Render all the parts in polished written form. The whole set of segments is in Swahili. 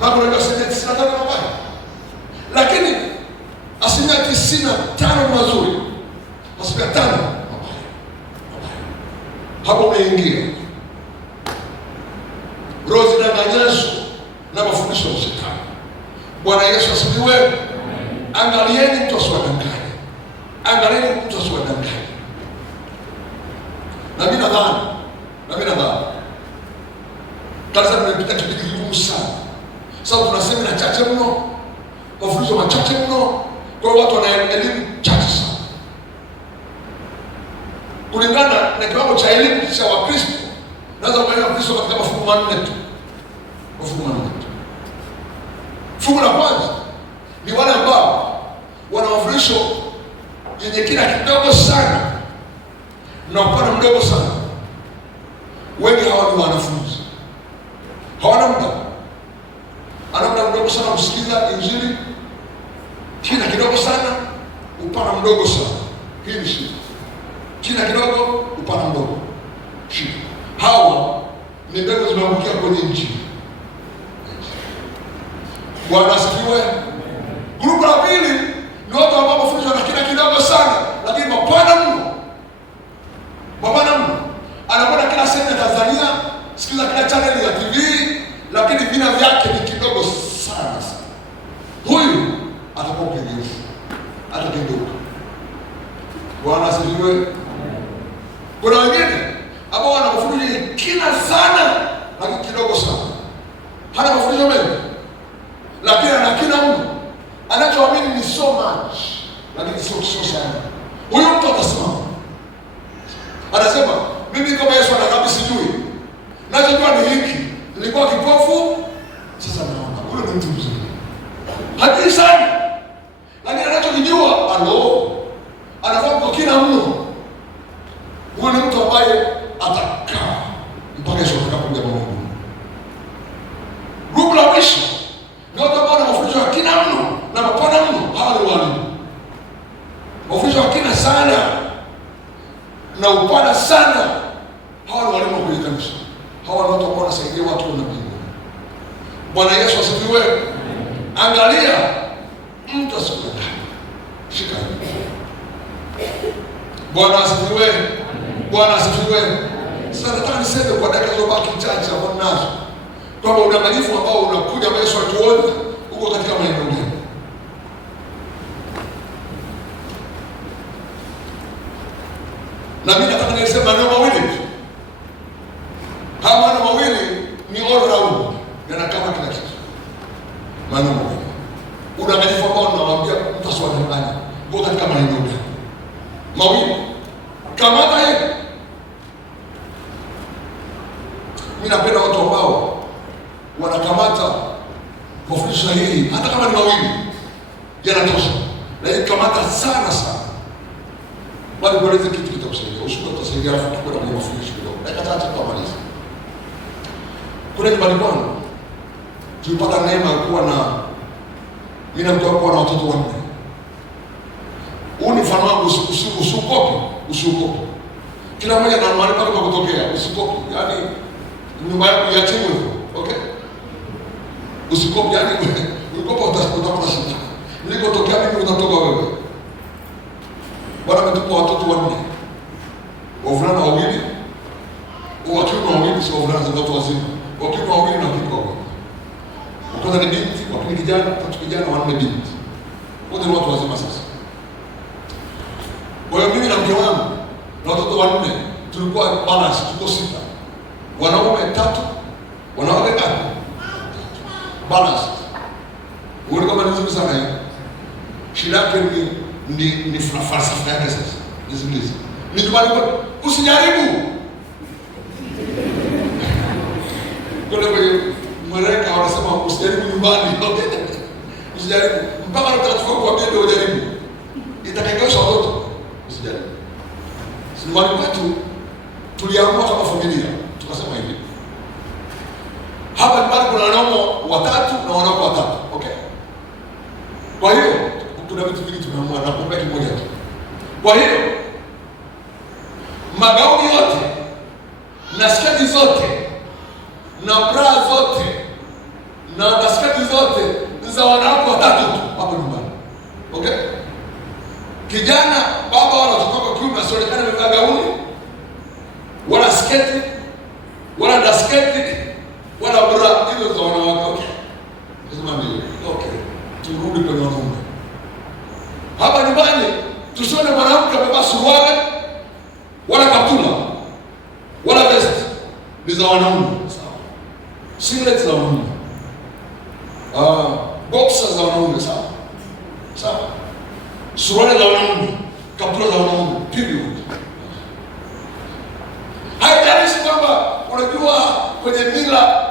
Mambo ndio 95 mabaya. Lakini 95 mazuri. 5 mabaya. Hapo umeingia. Roho zidanganyazo na mafundisho ya Shetani. Bwana Yesu asifiwe. Angalieni mtu asiwadanganye. Angalieni mtu asiwadanganye. Na mimi nadhani kanisa limepita kipindi kigumu sana. Sababu tuna semina chache mno, mafundisho machache mno, kwa hiyo watu wana elimu chache sana. Kulingana na kiwango cha elimu cha Wakristo, naweza kuelewa Kristo katika mafungu manne tu. Fungu la kwanza ni wale ambao wana mafundisho yenye kina kidogo sana na upana mdogo sana. Wengi hawa ni wanafunzi, hawana muda, ana muda mdogo sana kusikiliza Injili, kina kidogo sana, upana mdogo sana. Hii ni shida. Kina kidogo, upana mdogo, shida. Hawa ni mbegu zimeangukia kwenye Injili. Bwana asifiwe. Grupu la pili ni watu ambao mafundisho na kina kidogo sana, lakini mapana mno. Anakwenda kila sehemu ya Tanzania, sikiliza kila channel ya TV, lakini vina vyake ni kidogo sana. Huyu atakuwa kigezo, atakinduka. Bwana asifiwe. Kuna wengine ambao wana mafundisho yenye kina sana, lakini kidogo sana. Hana mafundisho mengi, lakini ana kina mno. Anachoamini ni so much, lakini sio sana. Huyu mtu atasimama, anasema mimi kama Yesu anagapi sijui, nachojua ni hiki, nilikuwa kipofu sasa naona. Huyo ni mtu mzuri, hajui sana, lakini anachojijua anafahamu kwa kina mno. Huyo ni mtu ambaye atakaa mpaka Yesu atakapokuja Mungu. Grupu la mwisho ni watu ambao wana mafundisho ya kina mno na mapana mno. Hawa ni walimu, mafundisho ya kina sana na upana sana. Hawa ni walimu kwenye kanisa. Hawa ni watu ambao wanasaidia watu na mbinguni. Bwana Yesu asifiwe. Angalia mtu asikudanganye. Shika hiyo. Bwana asifiwe. Bwana asifiwe. Sasa nataka niseme kwa dakika zilizobaki chache hapo nazo, kwamba udanganyifu ambao unakuja Yesu atuone uko katika maeneo gani. Na mimi nataka niseme maneno mawili tu. Haya maneno mawili ni all round, yanakama kila kitu. Maneno mawili. Udanganyifu ambao unawaambia mtu asiwadanganye uko katika maeneo gani. Mawili. Kamata hii. Mimi napenda watu ambao wanakamata mafundisho hii, hata kama ni mawili yanatosha, lakini kamata sana. Bali kueleza kitu kitakusaidia. Usiku utasaidia alafu tukwenda kwenye mafundisho kidogo. Dakika chache tutamaliza. Kule nyumbani kwangu tulipata neema ya kuwa na mimi na mtoto na watoto wanne. Huu ni mfano wangu, usiogope. Kila mmoja na mahali pake pa kutokea, usiogope. Yaani nyumba yako iache hivyo. Okay? Usiogope, yaani usiogope utapata shida. Nilikotokea mimi utatoka wewe. Bwana ametupa watoto wanne. Wavulana wawili, wakiume wawili, sio wavulana za watu wazima. Wakiume wawili na wakike wawili. Kwanza ni binti, wakini kijana, tatu kijana, wanne binti. Wote ni watu wazima sasa. Kwa hiyo mimi na mke wangu na watoto wanne tulikuwa balance, tuko 6. Wanaume 3, wanawake 3. Balance. Uone kama ni nzuri sana hiyo. Shida yake ni falsafa yake sasa. Nisikilize. Ni nyumbani kwa usijaribu. Kule kwenye Mwereka wanasema usijaribu nyumbani. Usijaribu. Mpaka utachukua kwa bibi ujaribu. Itakaikosha watoto. Usijaribu. Nyumbani kwetu tuliamua kama familia. Tukasema hivi. Hapa nyumbani kuna wanaume 3 na wanawake 3. Okay? Kwa hiyo kuna vitu vingi tumeamua na kumbe kimoja tu. Kwa hiyo magauni yote na sketi zote na bra zote na sketi za wanawake watatu tu hapo nyumbani. Okay? Kijana, baba wala watoto wa kiume asionekane amevaa gauni wala sketi wala dasketi wala bra, hizo za wanawake. Okay. Nasema ndio. Okay. Turudi kwenye wanaume. Hapa nyumbani tusione mwanamke amevaa suruali wala kaptula wala vest, ni za wanaume. Sawa. Singlet za wanaume. Boxer za wanaume. Sawa. Sawa. Suruali za wanaume, kaptula za wanaume. Period. Haijalishi kwamba unajua kwenye mila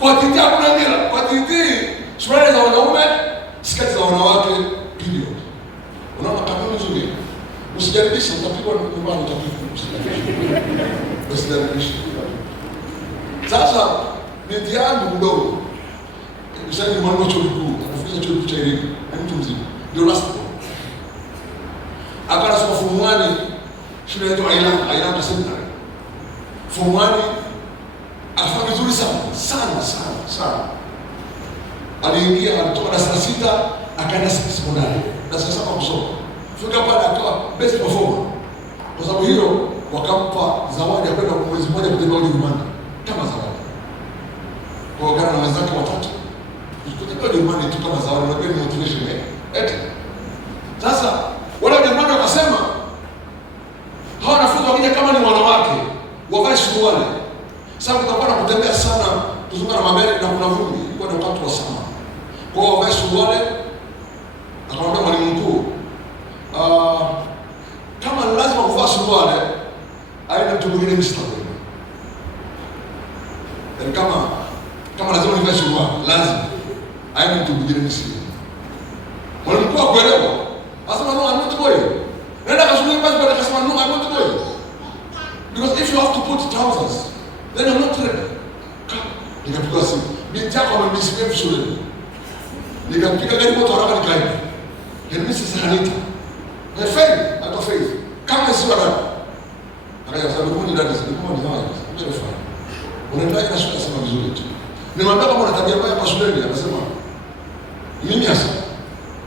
kwa titi hakuna mila. Kwa titi suruali za wanaume, sketi za wanawake. Period. Unaona kanuni nzuri. Usijaribishe, utapigwa nyumbani, utapigwa. Usijaribishe. Sasa binti yangu mdogo, msanii mwanzo chuo kikuu, anafunza chuo cha elimu, ni mtu mzima. Ndio last born. Akasoma form 1 shule yetu Ailanda Seminary. Form 1 akafanya vizuri sana. Aliingia, alitoka darasa la 6 akaenda sekondari. Darasa la 7 kusoma. Fika pale akawa best performer. Kwa sababu hiyo wakampa zawadi ya kwenda mwezi mmoja kutembea Ujerumani kama zawadi. Kwa wakana na wenzake watatu. Kutembea Ujerumani tu kama zawadi, na pia motivation eti. Sasa wale Wajerumani wakasema hawa wanafunzi wakija kama ni wanawake wavae suruali. Sasa kutakuwa na kutembea sana, kuzunguka na mabele na kuna vumbi, ilikuwa ni wakati wa sama. Kwa hiyo wavae suruali. Akamwambia mwalimu mkuu, kama lazima kuvaa suruali, aina mtu mwingine msitaki. Yaani kama lazima nivae suruali, lazima aina mtu mwingine msitaki. Mwalimu mkuu akuelewa. Asema no, I'm not going. Nenda kasulia basi baada akasema no, I'm not going. Because if you have to put trousers, then I'm not ready. Nikapiga simu. Binti yako amemisikia shuleni. Nikampiga gari moto haraka nikaenda. Mrs. Hanita. I failed. Kama sio rada. Akaya sababu ni dada zilikuwa ni hawa. Ndio fanya. Unaendelea na shule sema vizuri tu. Nimwambia kama una tabia mbaya kwa shuleni, akasema mimi hasa.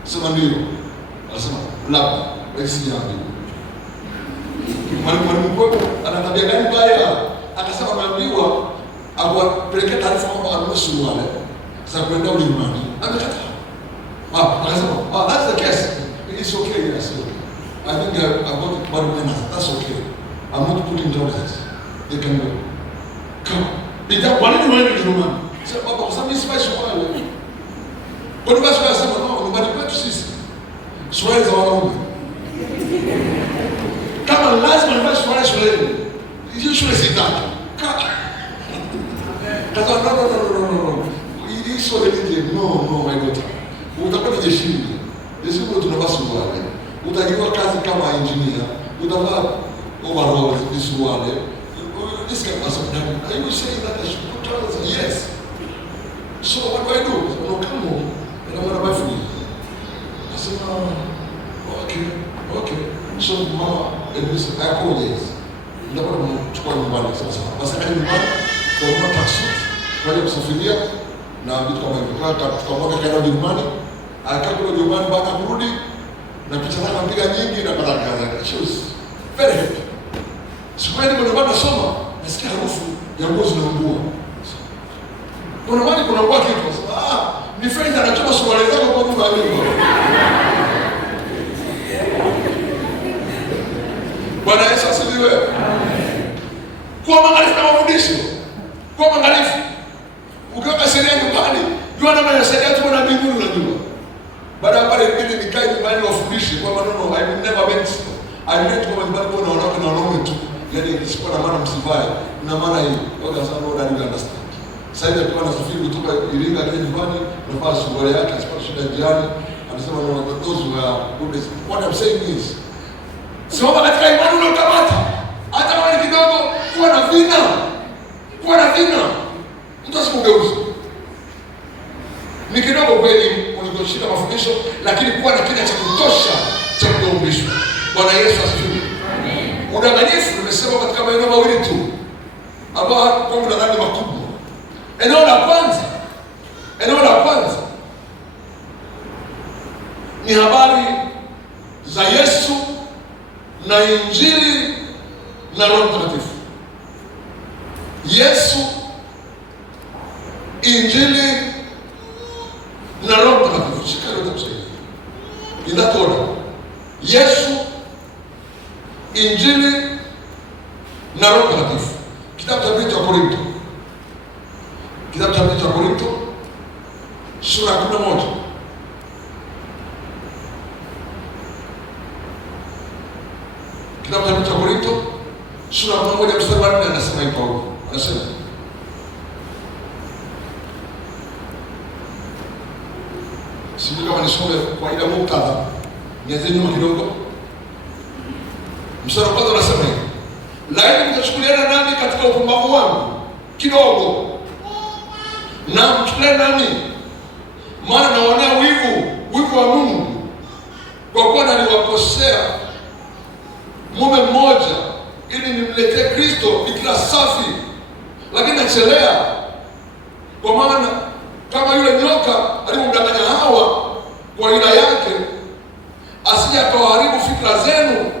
Sema ndio. Anasema labda basi yangu. Mwalimu mkuu ana tabia gani mbaya? Akasema ameambiwa akapeleka taarifa kwamba amesuruali wale. Sasa kwenda Ujerumani. Amekataa. Akasema, that's the case. It's okay, yes, okay. I think I got it bad manners. That's okay. I'm not putting trousers. They can go. Come. Kwa nini mwende Ujerumani? Sasa baba, kwa sababu mimi sifai suruali. Kwa nini basi wasema no, nyumbani kwetu sisi suruali za wanaume. Kama lazima nivae suruali shuleni, hiyo shule sitaki. Kaza no. Hii sio religion. No, my daughter. Utakwenda jeshini. Jeshini ndio tunavaa suruali. Utajiwa kazi kama engineer. Utavaa overalls, suruali. This kind of stuff. Are you saying that I should put trousers? Yes. So what do I do? No, come on. And I'm going to buy for you. I said, okay. So mama, I apologize. Ndio tunachukua nyumbani sasa. Basi kama nyumbani, kwa taxi, kwa kusafiria na vitu kama hivyo. Tukamweka kaenda Ujerumani. Akakaa Ujerumani baada ya kurudi na picha zake mpiga nyingi na baraka zake. She was very happy. Sikwenda kwa nyumbani nasoma, nasikia harufu ya nguo zinaungua. Kuna mali kuna nguo kitu. Ni friend anachoma suruali zako kwa nyumba ya nyumba. Bwana Yesu asifiwe. Kwa maarifa na mafundisho. Kwa maarifa. Ukiweka sheria nyumbani, jua namna ya sheria tu na mbinguni unajua. Baada ya pale ibidi nikae nyumbani wafundishe kwa maneno I will never meant. I meant kwa nyumbani kwa wanawake na wanaume tu. Yaani isipokuwa na maana msivae. Na maana hii. Wao sasa ndio ndani understand. Sasa hivi tuko nasafiri kutoka Iringa hadi nyumbani, tunafanya suruali yake asipate shida njiani. Anasema no, those were goodness. What I'm saying is, sio katika imani unakamata. Hata wale kidogo kuwa na vina. Mtu asikugeuze. Ni kidogo kweli ulikoshika mafundisho, lakini kuwa na kile cha kutosha cha kuumbishwa. Bwana Yesu asifiwe. Amen. Udanganyifu nimesema katika maeneo mawili tu. Ambao kwa mdangani makubwa. Eneo la kwanza ni habari za Yesu na Injili na Roho Mtakatifu. Yesu, Injili na Roho Mtakatifu. Shika yote msaidie. In that order. Yesu, Injili na Roho Mtakatifu. Kitabu cha pili cha Korinto. Kitabu cha pili cha Korinto sura ya 11. Kitabu cha pili cha Korinto sura ya 11 mstari wa 4 anasema hivi Paulo. Anasema sijui kama nisome kwa ila muktadha. Nianze nyuma kidogo. Mstari wa 1 anasema hivi: lakini mtachukuliana nami katika upumbavu wangu kidogo, na mchukuliane nami, maana naonea wivu wa Mungu, kwa kuwa naliwakosea mume mmoja, ili nimletee Kristo bikira safi, lakini nachelea. Kwa maana kama yule nyoka aliyomdanganya Hawa kwa hila yake, asije akawaharibu fikra zenu,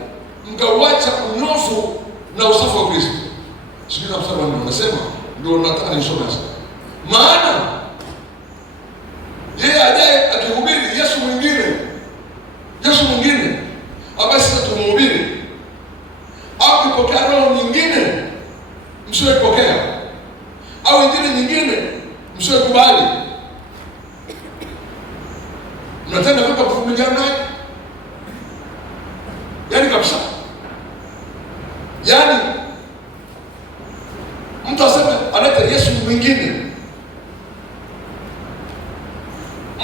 mkauacha unyofu na usafi wa Kristo. Sikiliza mstari wa 4 unasema, ndio nataka nisome sasa. Maana yeye ajaye akihubiri Yesu mwingine ambaye sisi tumhubiri, au kipokea roho nyingine msioipokea, au injili nyingine msioikubali, mnatenda vipi kuvumiliana naye? Yaani kabisa, yaani mtu aseme analeta Yesu mwingine,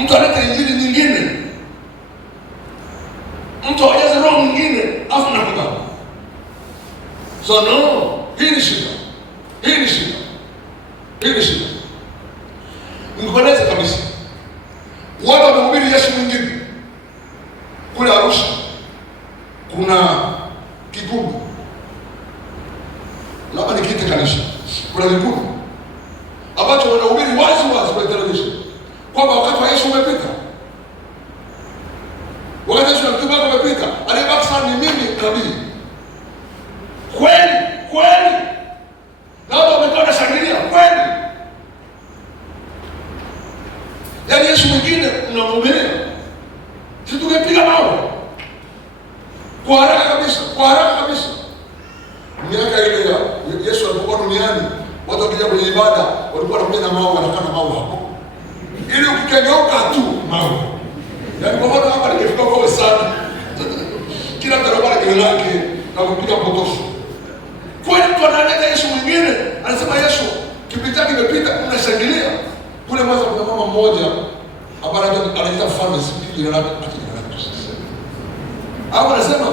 mtu analeta injili nyingine, mtu ajaze roho mwingine, afu nakubali. So no, hii ni shida. Nikueleze kabisa, watu wamehubiri Yesu mwingine. Kule Arusha kuna kikundi, labda nikiite kanisa, kuna kikundi ambacho wanahubiri wazi kwa television kwamba wakati wa Yesu umepita, wakati Yesu umepita, aliyebaki sasa ni mimi nabii. Kweli na watu wamekaa na shangilia kweli. Yaani Yesu mwingine unamhubiria, si tungepiga mawe kwa haraka kabisa. Miaka ile ya Yesu alipokuwa duniani, watu wakija kwenye ibada walikuwa wanakuja na mawe, wanakaa na mawe hapo, ili ukikengeuka tu mawe. Yaani kwa maana hapa ningefika kwa sana, kila mtu anakuwa na kile lake na kupiga potosho. Kwa nini mtu analeta Yesu mwingine? Anasema Yesu kipindi chake kimepita, unashangilia. Kule mwanzo kuna mama mmoja ambaye anaita mfalme, sipigi na lake sasa. Hapo anasema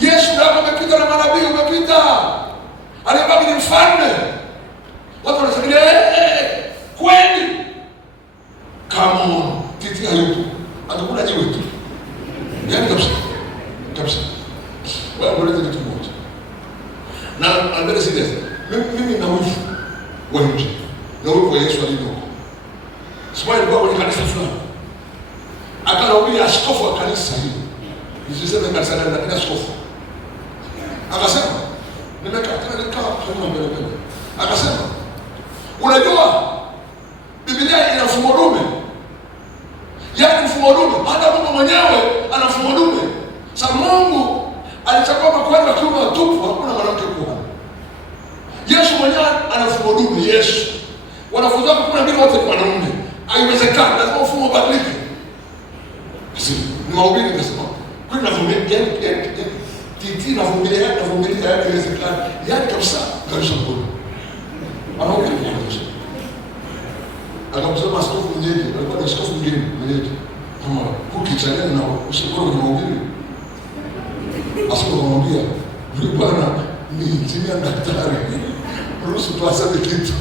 Yesu ndio amepita na manabii umepita, alibaki ni mfalme. Watu wanashangilia kweli. Come on, titi hayupo, atakula jiwe tu. Yaani kabisa. Wewe unaleta kitu moja. Na I'm very serious. Mimi na wivu wa nje. Na wivu wa Yesu alivyo. Sema ilikuwa kwenye kanisa fulani. Akahubiri askofu wa kanisa hili. Nisiseme kanisa gani, lakini askofu. Akasema, nimekaa kama mbele. Akasema, unajua Biblia ina mfumo dume. Yaani mfumo dume, hata Mungu mwenyewe ana mfumo dume. Sasa Mungu alichagua makuhani wa kiume watupu, hakuna mwanamke kuhani. Yesu mwenyewe ana mfumo dume. Yesu wanafunzi wake 12 wote ni wanaume. Haiwezekani, lazima mfumo ubadilike. Basi ni mahubiri nasema, kwa nini navumilia titi navumilia yaani haiwezekani. Yaani kabisa kabisa mkono. Anaongea kwa Yesu. Akamsema askofu mwenyeji, alikuwa ni askofu mwingine mwenyeji. Kama kukichanganya na ushikoro kwenye mahubiri. Askofu anamwambia, "Yule bwana ni injinia daktari. Ruhusu tu aseme kitu."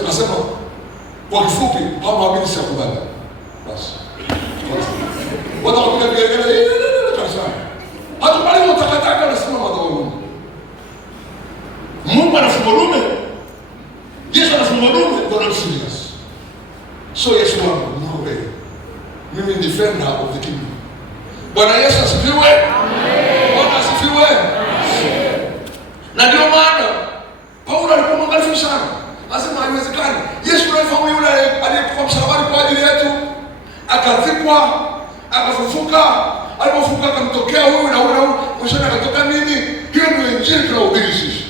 Anasema kwa kifupi, hao mahubiri si yakubali. Basi. Watu wanakuja kelele kabisa. Hata pale utakataka anasema madhabahu. Mungu anafumo dume. Yesu anafumo dume, ndio serious. sio Yesu wangu. No way. Mimi ni defender of the kingdom. Bwana Yesu asifiwe. Amen. Bwana asifiwe. Amen. Na ndio maana Paulo alikuwa mwangalifu sana. Anasema haiwezekani. Yesu anayefahamu yule aliyekufa msalabani kwa ajili yetu, akazikwa, akafufuka, alipofufuka akamtokea huyu na huyu, mwishoni akatoka nini? Hiyo ndio injili tunahubiri sisi.